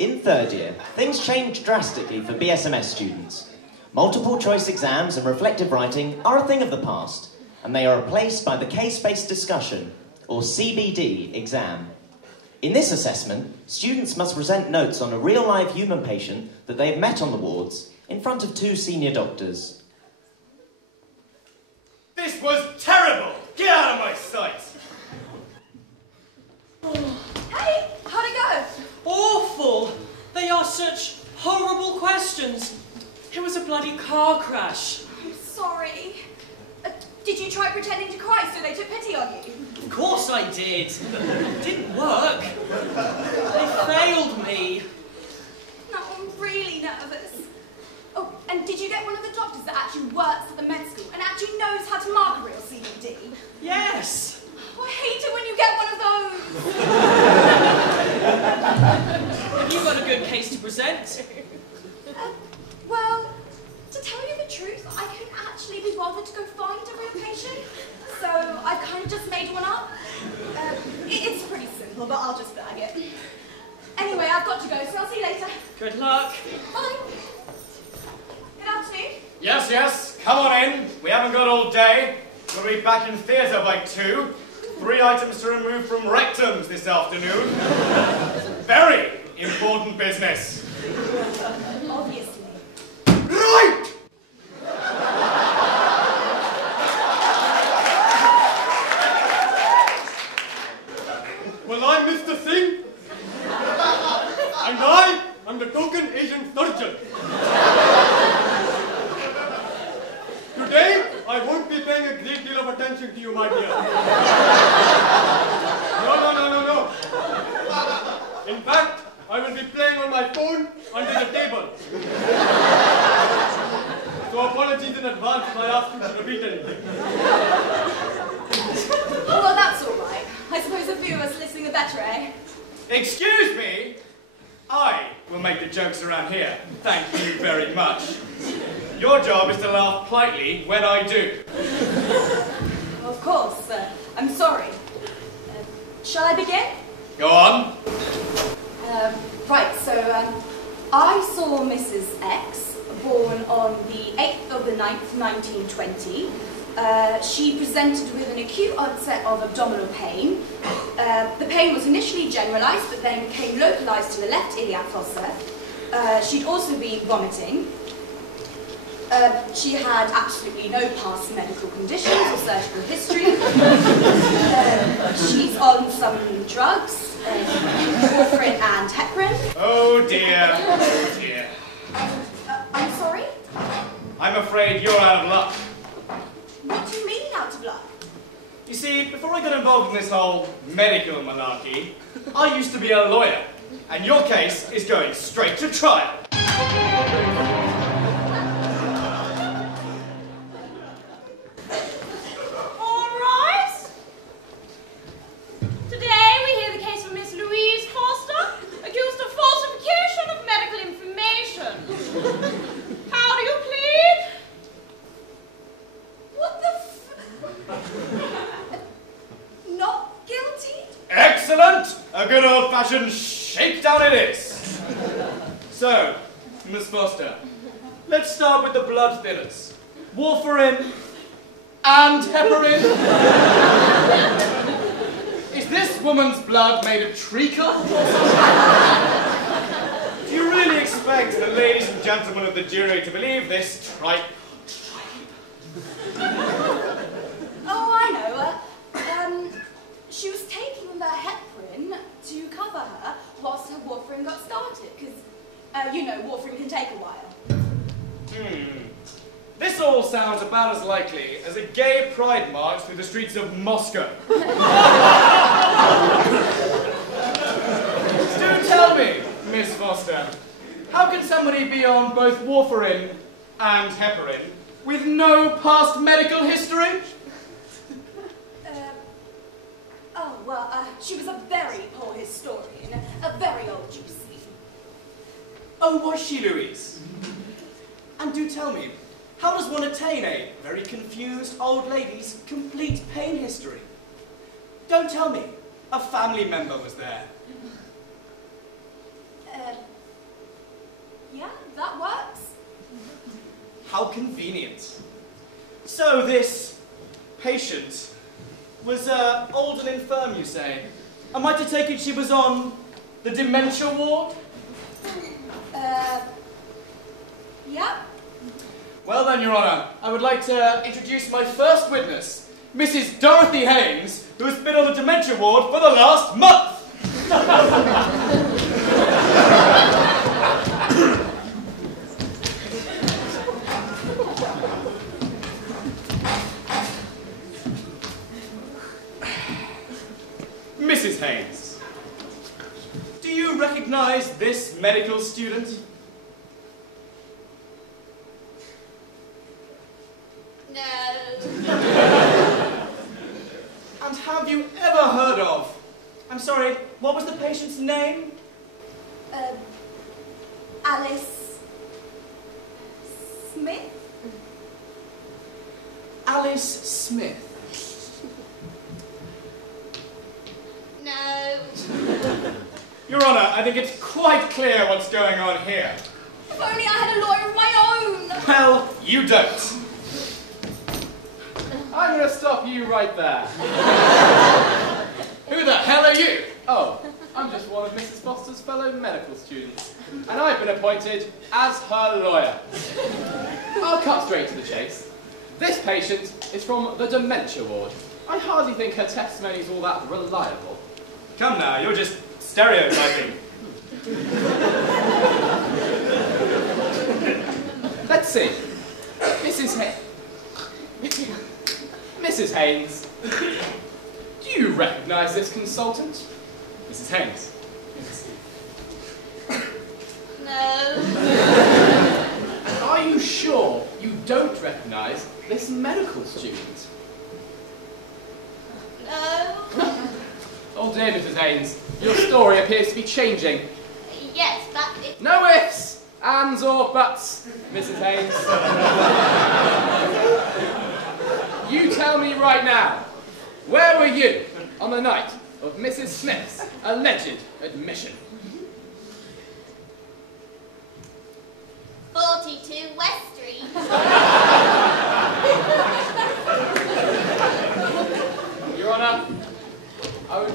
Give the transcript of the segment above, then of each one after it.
In third year, things changed drastically for BSMS students. Multiple choice exams and reflective writing are a thing of the past, and they are replaced by the case-based discussion, or CBD, exam. In this assessment, students must present notes on a real-life human patient that they have met on the wards in front of 2 senior doctors. This was terrible! Get out of my sight! Hey, how'd it go? Awful! They asked such horrible questions. It was a bloody car crash. I'm sorry. Did you try pretending to cry so they took pity on you? Of course I did. It didn't work. They failed me. No, I'm really nervous. Oh, and did you get one of the doctors that actually works at the med school and actually knows how to mark a real CBD? Yes. Oh, I hate it when you get one of those. Have you got a good case to present? Well, to tell you the truth, I couldn't actually be bothered to go find a real patient, so I've kind of just made one up. It's pretty simple, but I'll just flag it. Anyway, I've got to go, so I'll see you later. Good luck. Bye. Good afternoon. Yes, yes, come on in. We haven't got all day. We'll be back in theatre by 2. 3 items to remove from rectums this afternoon. Very important business. Obviously. Right! Well, I'm Mr. Singh, and I am the token Asian surgeon. Today, I won't be paying a great deal of attention to you, my dear. No. In fact, I will be playing on my phone under the table. So apologies in advance if I ask you to repeat anything. Well, that's all right. I suppose a few of us listening are better, eh? Excuse me? I will make the jokes around here. Thank you very much. Your job is to laugh politely when I do. Of course. I'm sorry. Shall I begin? Go on. Right, so I saw Mrs. X, born on the 8th of the 9th, 1920. She presented with an acute onset of abdominal pain. The pain was initially generalised, but then became localised to the left iliac fossa. She'd also been vomiting. She had absolutely no past medical conditions or surgical history. She's on some drugs, warfarin and heparin. Oh dear, oh dear. I'm sorry? I'm afraid you're out of luck. What do you mean out of luck? You see, before I got involved in this whole medical malarkey, I used to be a lawyer, and your case is going straight to trial. Excellent! A good old-fashioned shakedown it is. So, Miss Foster, let's start with the blood thinners. Warfarin and heparin. Is this woman's blood made of treacle? Do you really expect the ladies and gentlemen of the jury to believe this tripe? Oh, I know. She was taking the heparin to cover her whilst her warfarin got started, because, you know, warfarin can take a while. This all sounds about as likely as a gay pride march through the streets of Moscow. Do tell me, Miss Foster, how can somebody be on both warfarin and heparin with no past medical history? She was a very poor historian, a very old juicy. Oh, was she, Louise? And do tell me, how does one attain a very confused old lady's complete pain history? Don't tell me a family member was there. How convenient. So this patient was old and infirm, you say? Am I to take it she was on the dementia ward? Yeah. Well then, Your Honour, I would like to introduce my first witness, Mrs. Dorothy Haynes, who has been on the dementia ward for the last month. Mrs. Haynes, do you recognize this medical student? No. And have you ever heard of, I'm sorry, what was the patient's name? Alice Smith? Alice Smith. No. Your Honour, I think it's quite clear what's going on here. If only I had a lawyer of my own. Well, you don't. I'm going to stop you right there. Who the hell are you? Oh, I'm just one of Mrs. Foster's fellow medical students, and I've been appointed as her lawyer. I'll cut straight to the chase. This patient is from the dementia ward. I hardly think her testimony is all that reliable. Come now, you're just stereotyping. Let's see. Mrs. Haynes, do you recognise this consultant? Mrs. Haynes. No. Are you sure you don't recognise this medical student? No. Oh dear, Mrs. Haynes, your story appears to be changing. Yes, but it... No ifs, ands or buts, Mrs. Haynes. You tell me right now, where were you on the night of Mrs. Smith's alleged admission? 42 West Street. Your Honour, I would...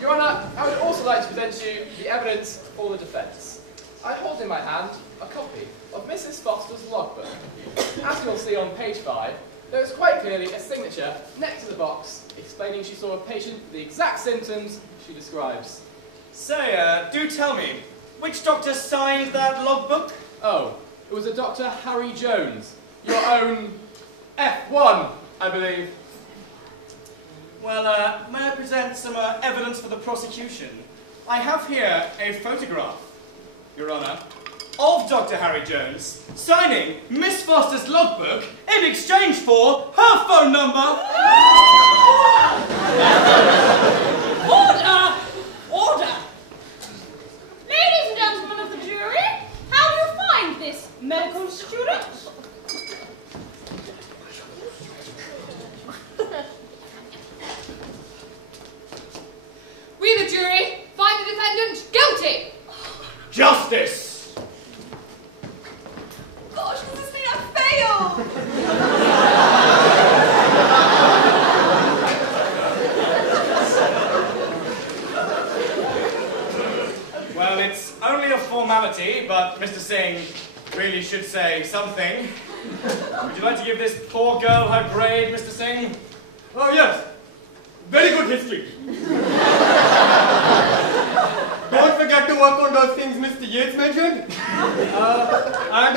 Your Honour, I would also like to present you the evidence for the defence. I hold in my hand a copy of Mrs. Foster's logbook. As you'll see on page 5, there is quite clearly a signature next to the box explaining she saw a patient with the exact symptoms she describes. Say, do tell me, which doctor signed that logbook? Oh, it was a Dr. Harry Jones, your own F1, I believe. Well, may I present some evidence for the prosecution? I have here a photograph, Your Honour, of Dr. Harry Jones signing Miss Foster's logbook in exchange for her phone number. Order! Order! Ladies and gentlemen of the jury, how do you find this medical student? We, the jury, find the defendant guilty. Justice! Gosh, this has been a fail! Well, it's only a formality, but Mr. Singh really should say something. Would you like to give this poor girl her grade, Mr. Singh? Oh, yes. Very good history. Don't forget to work on those things Mr. Yates mentioned. And